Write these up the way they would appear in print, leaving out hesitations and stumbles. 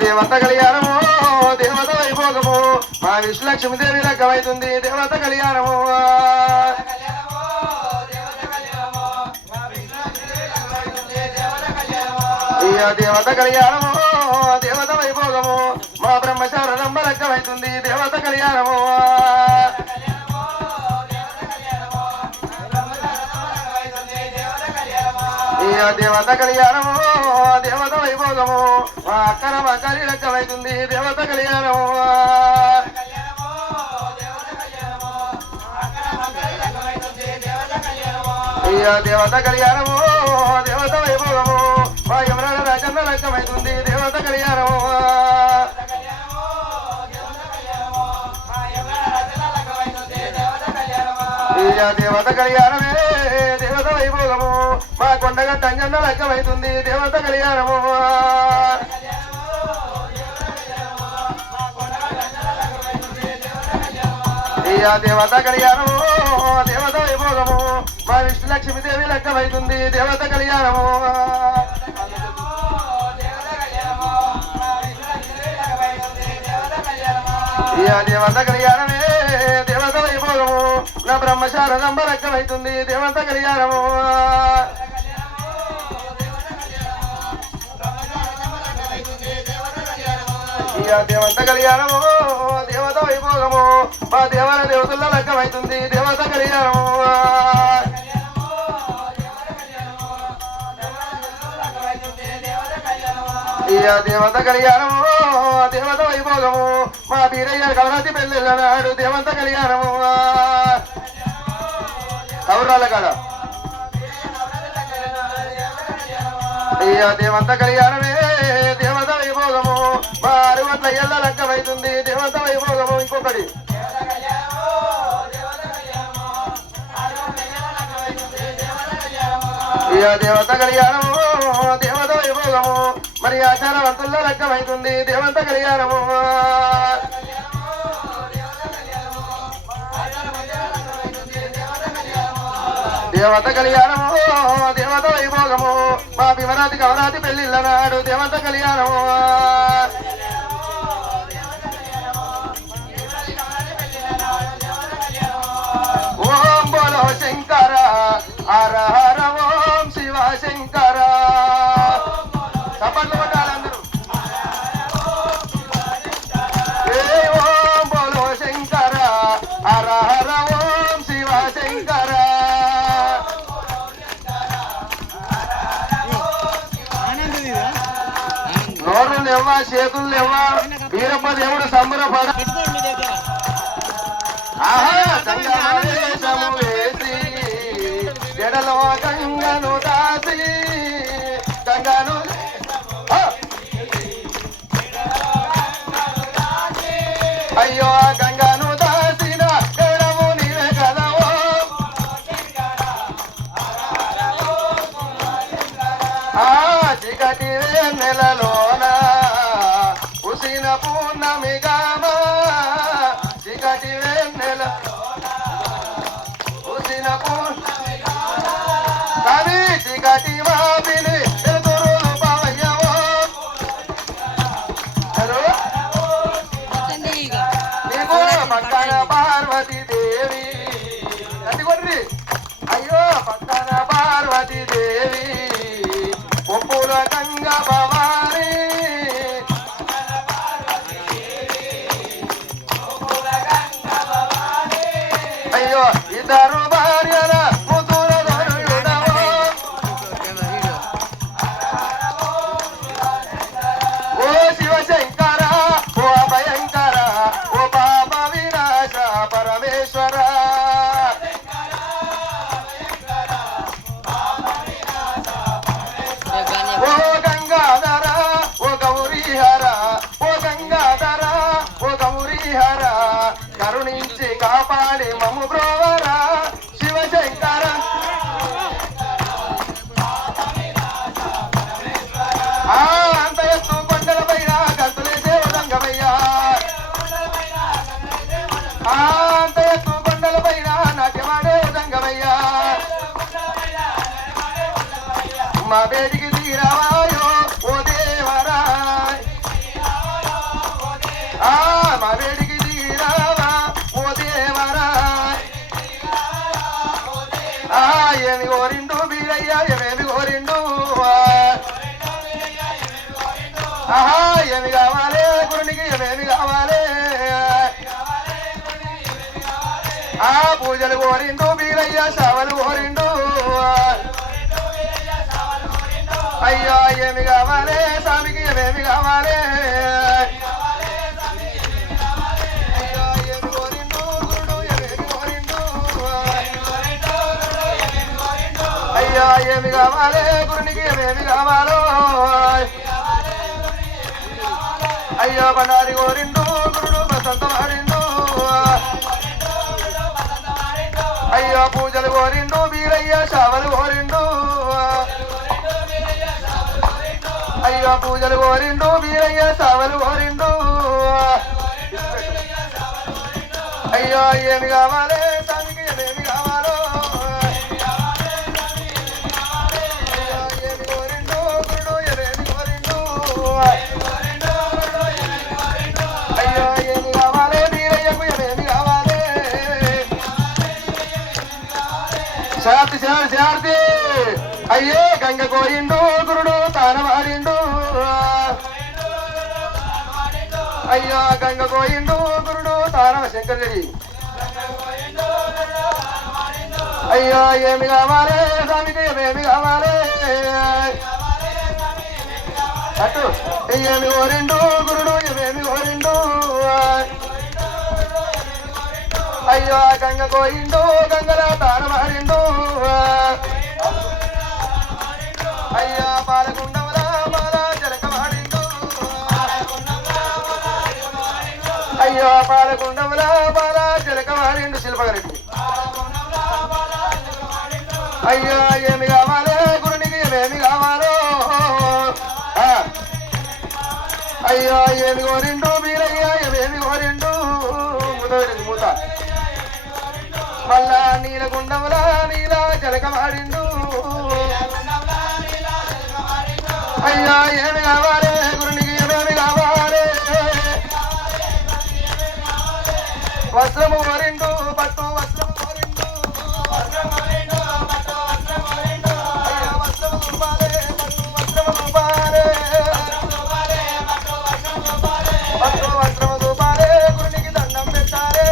దేవత కళ్యాణము దేవత వైభోగము మా విష్ణులక్ష్మీదేవి లెక్కమైతుంది దేవత కళ్యాణము దేవత కళ్యాణము దేవత వైభోగము మా బ్రహ్మశారదంబ లెక్కమైతుంది దేవత కళ్యాణము దేవత కళ్యాణము దేవత వైభోగము మా అక్కన మకాలి లెక్కమైతుంది దేవత కళ్యాణము దేవత కళ్యాణము దేవత వైభోగము మా యమరాల రాజన్న లెక్కమైతుంది దేవత కళ్యాణము దేవత కళ్యాణమే దేవత వైభోగము మా కొండగా తంజన్న లెక్కమైతుంది దేవత కళ్యాణము దేవత కళ్యాణము దేవత వైభోగము మా విష్ణులక్ష్మీదేవి లెక్కమైతుంది దేవత కళ్యాణము దేవత కళ్యాణమే దేవత వైభోగము నా బ్రహ్మశారదంబ లెక్కమైతుంది దేవత కళ్యాణము దేవత కళ్యాణము దేవత వైభోగము మా దేవర దేవతల లెక్కమైతుంది దేవత కళ్యాణము దేవత కళ్యాణము దేవత వైభోగము మా బీరయ్య గణపతి పెళ్ళిళ్ళ నాడు దేవత కళ్యాణము కౌరాల కాడ దేవత కళ్యాణమే దేవత వైభోగము మా 60 ఏళ్ళ లెక్కమైతుంది దేవత వైభోగము ఇంకొకటి దేవత కళ్యాణము దేవత వైభోగము మరి ఆచారవంతుల్లో లెక్కమైతుంది దేవత కళ్యాణము దేవత కళ్యాణము దేవత వైభోగము మా భీమరాతి కవరాతి పెళ్లిళ్ళ నాడు దేవత కళ్యాణము ఓం బోలో శంకర హర హర ఓం శివ శంకర చప్పట్లు కొట్టాలి అందరూ ఓం బోలో శంకర హర హర ఓం శివ శంకర నోరు లేవా చేతులు లేవా వీరప్ప దేవుడు సంబరపడ ఆహాదేశము వేసి జడలో గంగను దాసి గంగను అయ్యో గంగను దాసిన గడము నీవే కదవో చికటి నెలలోన ఉసిన పూర్ణమి గామా చికటి నెల ఉసిన పూర్ణమి కవి చికటి మాపిని ఎదురులు పవయ్యవో నీకు పక్కన పార్వతీ దేవి గట్టి కొట్రి అయ్యో పక్కన పార్వతీ దేవి ఒప్పుల గంగ భవాని అయ్యో ఇద్దరు భార్యల ముతుల ఏమి కోరిండు బీరయ్య ఏమేమి కోరిండు ఆహా ఏమి కావాలి గురునికి ఏమేమి కావాలి ఆ పూజలు కోరిండు బీరయ్య సేవలు కోరిండు అయ్యో ఏమి కావాలి స్వామికి ఏమేమి కావాలి అయ్యో ఏమి కోరిండు గురుడు ఏమేమి కోరిండు అయ్యో ఏమి కావాలి గురునికి ఏమేమి కావాలో అయ్యో బండారి కోరిండు గురుడు బసంత మారిండు అయ్యో పూజలు కోరిండు బీరయ్య సేవలు కోరిండు అయ్యో పూజలు కోరిండు బీరయ్య సేవలు కోరిండు అయ్యో ఏమి కావాలి స్వామికి ఏమేమి కావాలో ఏమి కోరిండు గురుడు ఏమేమి కోరిండు అయ్యో ఏమి కావాలి బీరయ్యకు ఏమేమి కావాలి శాంతి శాంతి శాంతి అయ్యే గంగ కోయిండు గురుడు తానమాడిండు అయ్యో గంగ కోయిండు గురుడు తానమ శంకరుడి అయ్యో ఏమి కావాలి స్వామికి ఏమేమి కావాలి అటు ఏమి కోరిండు గురుడు ఏమేమి కోరిండు అయ్యో గంగ కోయిండు గంగల తానమాడిండు అయ్యా పాలకుండముల బాల జలకమాడిండు అయ్యో పాలకుండముల బాల జలకమాడిండు శిల్పగారెడ్డి అయ్యో ఏమి కావాలి గురునికి ఏమేమి కావాలో అయ్యో ఏమి కోరిండు బీరయ్య ఏమేమి కోరిండు ముదవరింది మూత మళ్ళా నీలగుండముల నీల జలకమాడిండు అయ్యా ఏమి కావాలి గురునికి ఏమేమి కావాలి వస్త్రము కోరిండు పట్టు వస్త్రము కోరిండు అయ్యా వస్త్రము చూపాలే పట్టు వస్త్రము చూపాలే పట్టు వస్త్రము చూపాలే గురునికి దండం పెట్టాలే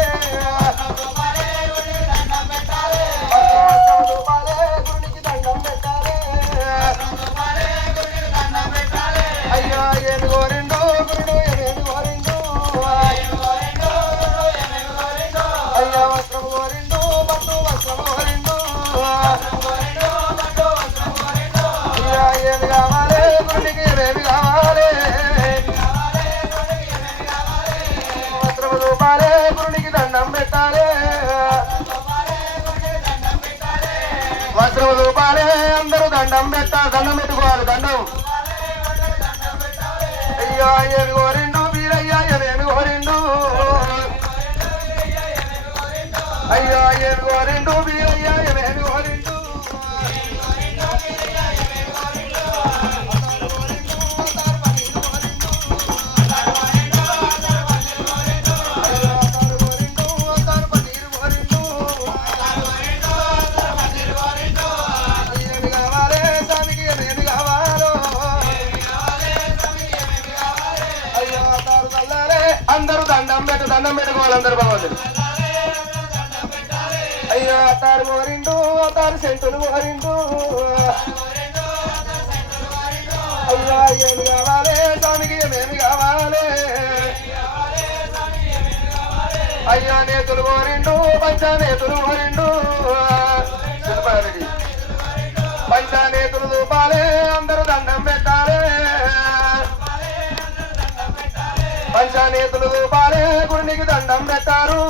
పట్టు వస్త్రము చూపాలే గురునికి దండం పెట్టాలే అయ్యా ఏమి కోరిండు గురుడు ఏమేమి కోరిండు అయ్యా వస్త్రము కోరిండు పట్టు వస్త్రము కోరిండు అయ్యా ఏమి కావాలి గురునికి ఏమేమి కావాలి వస్త్రము చూపాలే గురునికి దండం పెట్టాలి వస్త్రము చూపాలే అందరూ దండం దండం పెట్టుకోవాలి దండం అయ్యో ఏమి కోరిండు బీరయ్య ఏమేమి కోరిండు అయ్యో ఏమి కోరిండు బీరయ్య ఏమేమి కోరిండు ఏమి కావాలి స్వామికి ఏమేమి కావాలో అయ్యో తారు చల్లారే అందరూ దండం పెట్టుకోవాలి అందరు భగవంతుడు అయ్యో తారు కోరిండు తారు సెంటులు కోరిండు అయ్యో ఏమి కావాలి స్వామికి ఏమేమి కావాలి అయ్యో నేతులు కోరిండు పంచానేతులు కోరిండు పంచానేతులు చూపాలే అందరూ దండం పెట్టాలి పంచానేతులు చూపాలే గురునికి దండం పెట్టారు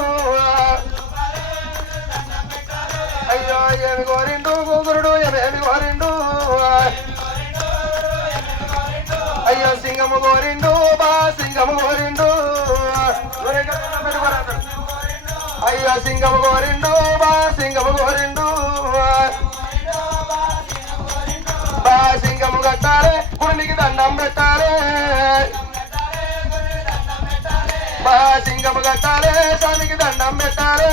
అయ్యో ఏమి కోరిండు గురుడు ఏమేమి కోరిండు అయ్యో సింగము కోరిండు బా సింగము కోరిండు అయ్యో సింగము కోరిండు బా సింగము కోరిండు బా సింగము కట్టాలి గురునికి దండం పెట్టాలి బా సింగము కట్టాలి స్వామికి దండం పెట్టాలి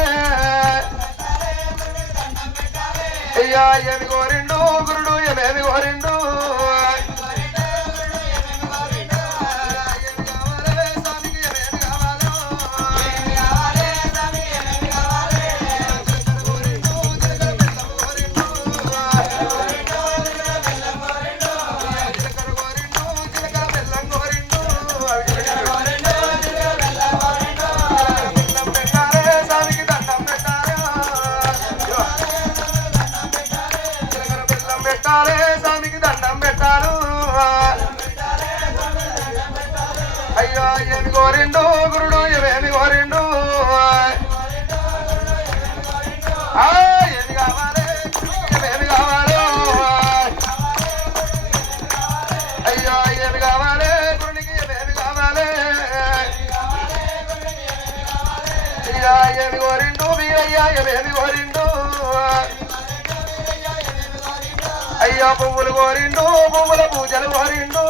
అయ్యా ఏమి కోరిండు గురుడు ఏమేమి కోరిండు స్వామికి దండం పెట్టారు అయ్యో ఏమి కోరిండు గురుడు ఏమేమి కోరిండు ఏమి కావాలి ఏమేమి కావాలి అయ్యో ఏమి కావాలి గురునికి ఏమేమి కావాలి అయ్యా ఏమి కోరిండు వీరయ్యా ఏమేమి కోరిండు అయ్యా పువ్వులు కోరిండు పువ్వుల పూజలు కోరిండు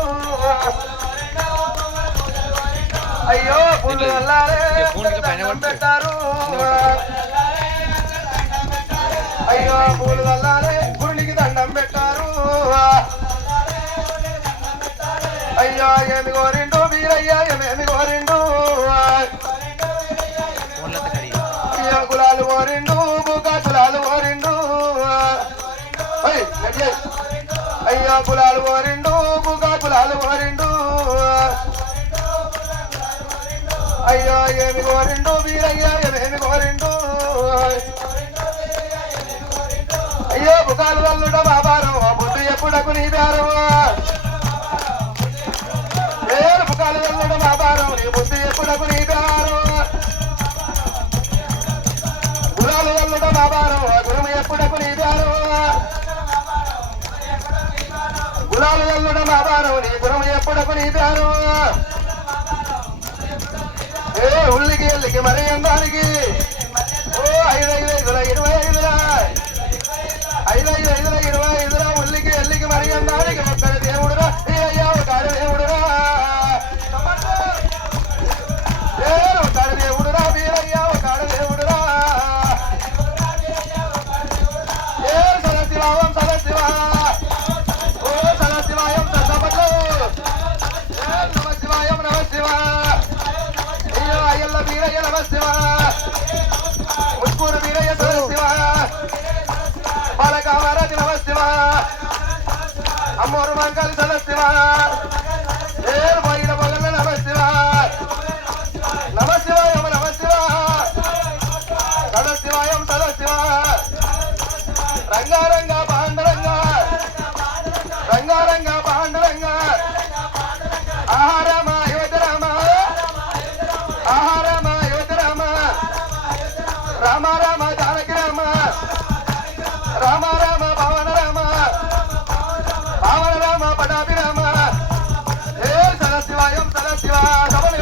అయ్యో పువ్వులు వల్లారే దండం పెట్టారు అయ్యో పువ్వులు వల్లారే గురునికి దండం పెట్టారు అయ్యో ఏమి కోరిండు వీరయ్యా ఏమేమి కోరిండు అయ్యో కులాలు కోరిండు బుకా కులాలు కోరిండు అయ్యా కులాలు కోరిండు బుగా కులాలు కోరిండు అయ్యా ఏమి కోరిండు వీరయ్యా ఏమేమి కోరిండు అయ్యో బుకాలు వల్లుడ బాబారం బుద్ధు ఎప్పుడకు నీ బేరం బుకాలు వల్లుడ బాబారం నీ బుద్ధు ఎప్పుడకు నీ బేరం కులాలు వల్లుడ బాబారం గురుము ఎప్పుడకు నీ బేరం కులాలు వల్లుడ బాబారం నీ గురుము ఎప్పుడకు నీ బేరం ఉల్లికి ఎల్లికి మరి ఎందానికి ఓ 5,5,25 5,5,25 ఉల్లికి ఎల్లికి మరి ఎందానికి ఒక్కడ దేవుడురా అయ్యా ఒక్కడు దేవుడురా ఒక్కడు దేవుడురా వీరయ్యా ఒక్కడు దేవుడురా సదశివాయం సదశివ ఓ సదశివాయం సదపట్లు నమశివాయం నమశివ అయ్యల్ల వీరయ్య నమశివ ముస్కూరు వీరయ్య సదశివ బాలకామరాజు నమశివ అమ్మోరు మంకాలి సదశివ బయట పొగల నమశివ నమశివాయం నమశివ సదశివాయం సదశివ రంగారంగ పాండరంగ రంగారంగ పాండరంగ ఆహారమ యువతరామ ఆహారమ యువతరామ రామ రామ జానకి రామ రామ రామ పవన రామ పవన రామ పటాభి రామ సదశివాయం సదశివ సభలు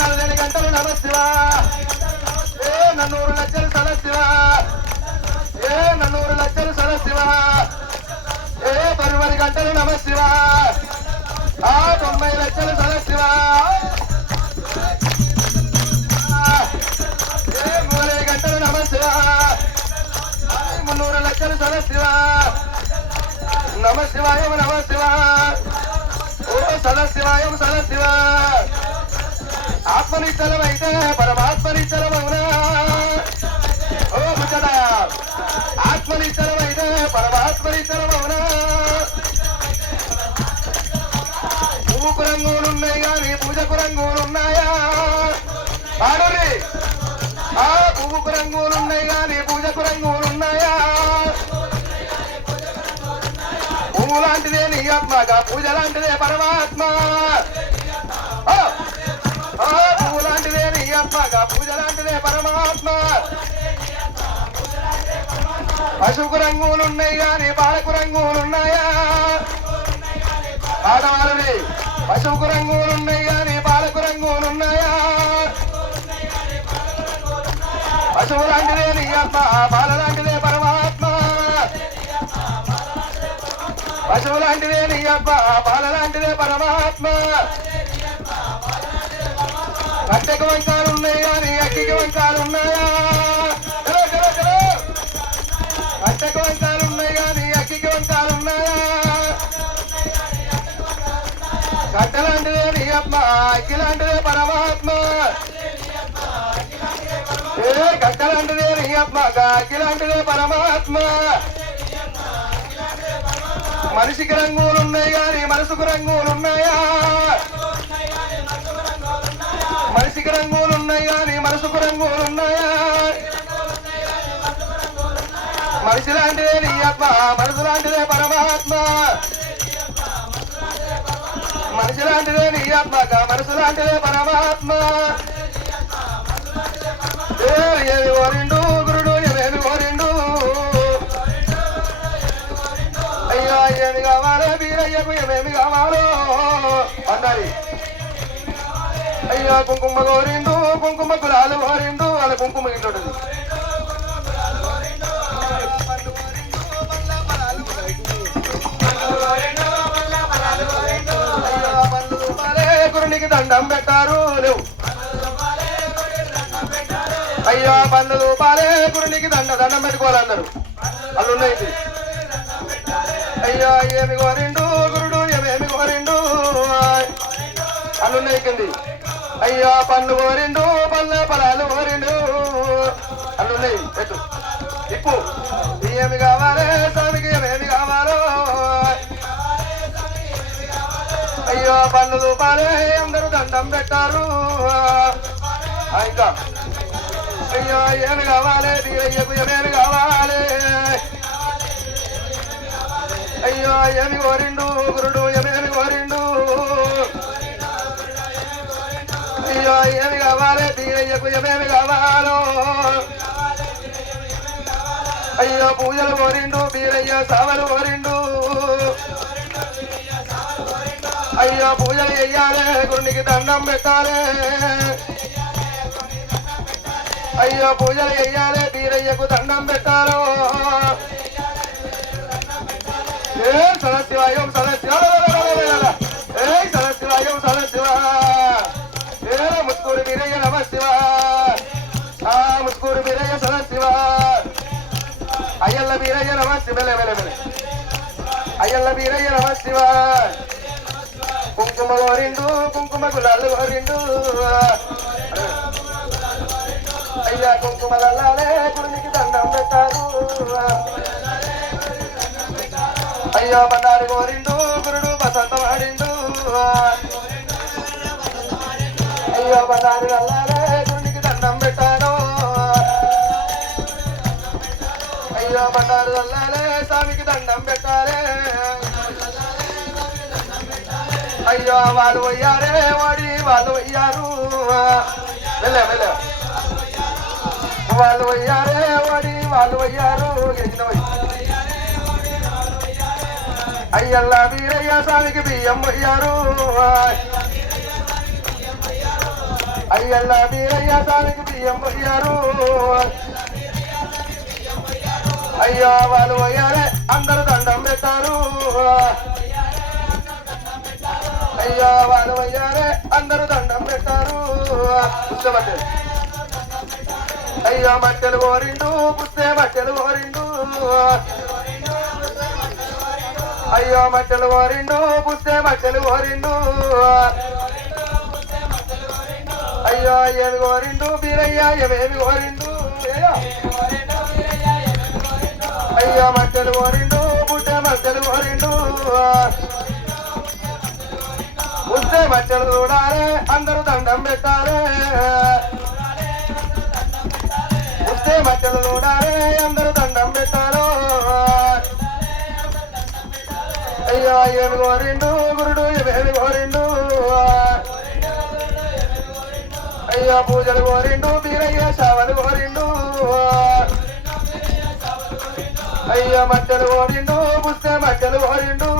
నల్లని గంటలు నమశివ నన్నూరు లక్షలు సదశివ నన్నూరు లక్షలు సదశివ 10 గంటలు నమశివ 90 లక్షలు సదశివ 30 గంటలు నమశివ 300 లక్షలు సదశివ నమశివాయం నమశివ ఓ సదశివాయం సదశివ ఆత్మనిశ్చలమైతే పరమాత్మనిశ్చలమవునా ఓ ముచ్చట ఆత్మనిశ్చలమైతే పరమాత్మనిశ్చలమవునా పువ్వుకు రంగులున్నాయి కానీ పూజకు రంగులున్నాయా పాడురి ఆ పువ్వుకు రంగులున్నాయి కానీ పూజకు రంగులున్నాయా పువ్వు లాంటిదే నీ ఆత్మగా పూజ లాంటిదే పరమాత్మ పువ్వు లాంటిదే నీ ఆత్మగా పూజ లాంటిదే పరమాత్మ పశువుకు రంగులున్నాయి కానీ బాలకు రంగులున్నాయా ఆడవాళ్ళని పశువుకు రంగులున్నాయి కానీ బాలకు రంగులున్నాయా పశువు లాంటిదే నీ ఆత్మ బాల లాంటిదే పరమాత్మ పశువు లాంటిదే నీ ఆత్మ బాల లాంటిదే పరమాత్మ కట్టెకు వంకాలు ఉన్నాయి కానీ అక్కికి వంకాలు ఉన్నాయా? కట్టెకు వంకాలు ఉన్నాయి కానీ అక్కికి వంకాలు ఉన్నాయా? కట్టెలాంటిదే నీ ఆత్మ, అక్కిలాంటిదే పరమాత్మ. కట్టెలాంటిదే నీ ఆత్మ, అక్కిలాంటిదే పరమాత్మ. మనిషికి రంగులు ఉన్నాయి కానీ మనసుకు రంగులు ఉన్నాయా? మనిషికి రంగులు ఉన్నాయి కానీ మనసుకు రంగులు ఉన్నాయా? మనిషి లాంటిదే నీ ఆత్మ, మనసు లాంటిదే పరమాత్మ. మనిషి లాంటిదే నీ ఆత్మ, మనసు లాంటిదే పరమాత్మ. ఏమి కోరిండు గురుడు, ఏమేమి కోరిండు? అయ్యా ఏమి కావాలో వీరయ్యకు, ఏమేమి కావాలో అన్నది. అయ్యా కుంకుమ కోరిండు, కుంకుమ కులాలు కోరిండు, వాళ్ళ కుంకుమ ఇంట్లోది. గురునికి దండం పెట్టారు లేవు. అయ్యా 100 రూపాయలే గురునికి దండం పెట్టుకోవాలన్నారు. అల్లున్నాయి. అయ్యా ఏమి కోరిండు గురుడు, ఏమేమి కోరిండు అల్లున్నాయి కింది. అయ్యా పండ్లు కోరిండు, పళ్ళ పొలాలు కోరిండు అల్లున్నాయి. పెట్టు ఇప్పు. ఏమి కావాలి స్వామికి, ఏమేమి కావాలో? అయ్యో 100 రూపాయలే అందరూ దండం పెట్టారు. ఇంకా అయ్యో ఏమి కావాలి వీరయ్యకు, ఏమేమి కావాలి? అయ్యో ఏమి కోరిండు గురుడు, ఏమేమి కోరిండు? అయ్యో ఏమి కావాలి వీరయ్యకు, ఏమేమి కావాలో? అయ్యో పూజలు కోరిండు వీరయ్య, సావలు కోరిండు. అయ్యో పూజలు చెయ్యాలి, గురునికి దండం పెట్టాలి. అయ్యో పూజలు చెయ్యాలి, వీరయ్యకు దండం పెట్టాలో. ఏ సదశివాయం సదశివ, ఏ సదశివాయం సదశివ. ఏ ముస్కూరు వీరయ్య నమ శివ, ఆ ముస్కూరు వీరయ్య సదశివ. అయ్యల్ల వీరయ్య నమ శివ, అయ్యల్ల వీరయ్య నమ శివ. కుంకుమ కోరిండు, కుంకుమ గులాలు కోరిండు. అయ్యా కుంకుమ లల్లాలే గురునికి దండం పెట్టారు. అయ్యా బండారు కోరిండు గురుడు, బసంత వాడిండు. అయ్యో బండారు లల్లాలే గురునికి దండం పెట్టారు. అయ్యో బండారు లల్లాలే స్వామికి దండం పెట్టాలి. అయ్యో వాళ్ళు పోయారే వాడి, వాళ్ళు పోయారు. వెళ్ళా వాళ్ళు పోయారే వాడి, వాళ్ళు పోయారు. అయ్యల్లా వీరయ్య స్వామికి బియ్యం పోయారు. అయ్యల్లా వీరయ్య స్వామికి బియ్యం పోయారు. అయ్యో వాళ్ళు పోయారే అందరూ దండం పెట్టారు. అయ్యో వాళ్ళు పోయారే అందరూ దండం పెట్టారు. పుస్తమట్టెలు అయ్యో మట్టెలు కోరిండు, పుస్తే మట్టెలు కోరిండు. అయ్యో మట్టెలు కోరిండు, పుస్తే మట్టెలు కోరిండు. అయ్యో ఏమి కోరిండు వీరయ్య, ఏమేమి కోరిండు? అయ్యో మట్టెలు కోరిండు, పుట్టే మట్టెలు కోరిండు. పుస్తే మట్టెలు చూడాలి, అందరూ దండం పెట్టాలి. పుస్తే మట్టెలు చూడాలి, అందరూ దండం పెట్టారు. అయ్యో ఏమి కోరిండు గురుడు, ఏమేమి కోరిండు? అయ్యో పూజలు కోరిండు వీరయ్య, సావలు కోరిండు. అయ్యో మట్టెలు కోరిండు, పుస్తే మట్టెలు కోరిండు.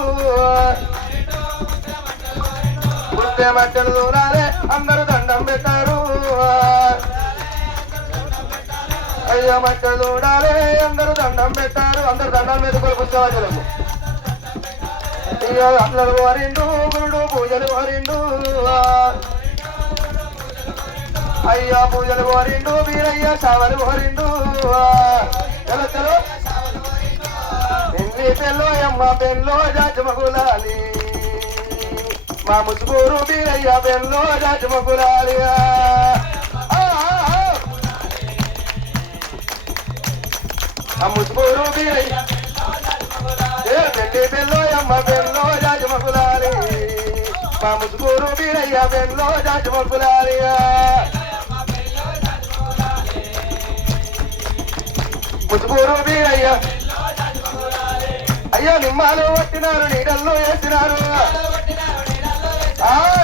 పుస్తే మట్టెలు చూడాలి, అందరూ దండం పెట్టారు. అయ్యో మట్టెలు చూడాలి, అందరూ దండం పెట్టారు. అందరూ దండం పెట్టుకోవాలి పుస్తవాచులకు. అయ్యో అట్లలు కోరిండు గురుడు, పూజలు కోరిండు. అయ్యా పూజలు కోరిండు వీరయ్య చావలు కోరిండు చలో చలో పెళ్లి పెళ్ళో అమ్మ పెళ్ళో జాజమగులాలి మా ముసుగూరు వీరయ్య పెళ్ళో జాజమగులాలి ఆ ముసుగూరు వీరయ్య పెళ్లి పెళ్ళో అమ్మ పెళ్ళో జాజమగులాలి మా ముసుగూరు వీరయ్య పెళ్ళో జాజమగులాలి ముసుగూరు వీరయ్య అయ్యా నిమ్మాలు వచ్చినారు నీడల్లో వేసినారు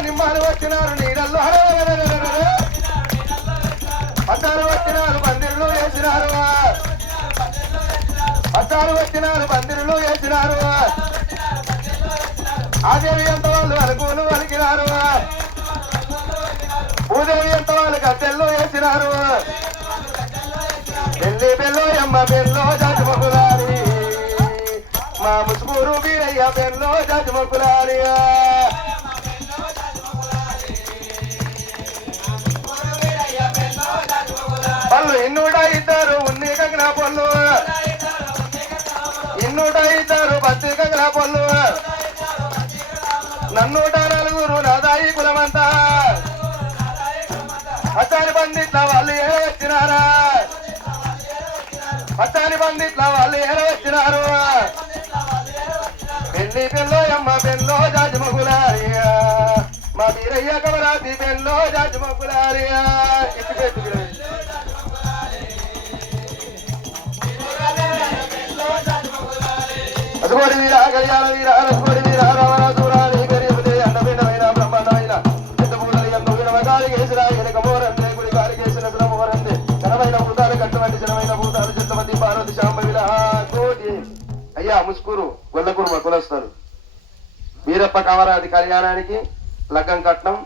నిమ్మాలు వచ్చినారు నీడల్లో పద్దాలు వచ్చినారు పందిర్లు వేసినారు పద్దాలు వచ్చినారు పందిర్లు వేసినారు ఆదేవి ఎంత వాళ్ళు అనుకూలు వలికినారు భూదేవి ఎంత వాళ్ళు గద్దెల్లో వేసినారు పెళ్లి పెళ్ళో అమ్మ పెళ్ళో జాజమగులారి మా ముసుగూరు వీరయ్య పెళ్ళో జాజమగులారి పళ్ళు ఇన్నూట ఇద్దరు ఉన్ని కంగన పళ్ళు ఇన్నూట ఇద్దరు బస్సు కంగన పళ్ళు నన్నూట నలుగురు నాదాయి కులమంతా పచ్చాని పండిట్ల వాళ్ళు ఏ వచ్చినారా పచ్చాని పండిట్ల వాళ్ళు ఏ వచ్చినారు పెళ్లి పెళ్ళో అమ్మ పెళ్ళో జాజమగులారియా మా వీరయ్య కమరాతి పెళ్ళో జాజమగులారియా అసుకోడి వీర కళ్యాణ వీర రసుకోడి వీర రామరాజురాని గరీబులే అండమైన బ్రహ్మాండమైన ఎంతమూలని ఎంతమైన కాళికేసిన ఎనకమోరంతే గుడి కాళికేసిన శ్రమోరంతే ఘనమైన భూతాలు కట్టమంటి జనమైన భూతాలు చెత్తమంది పార్వతి శాంబవిల కోటి అయ్యా ముస్కూరు గొల్లకూరు మా కులస్తారు వీరప్ప కామరాది కళ్యాణానికి లగ్గం కట్నం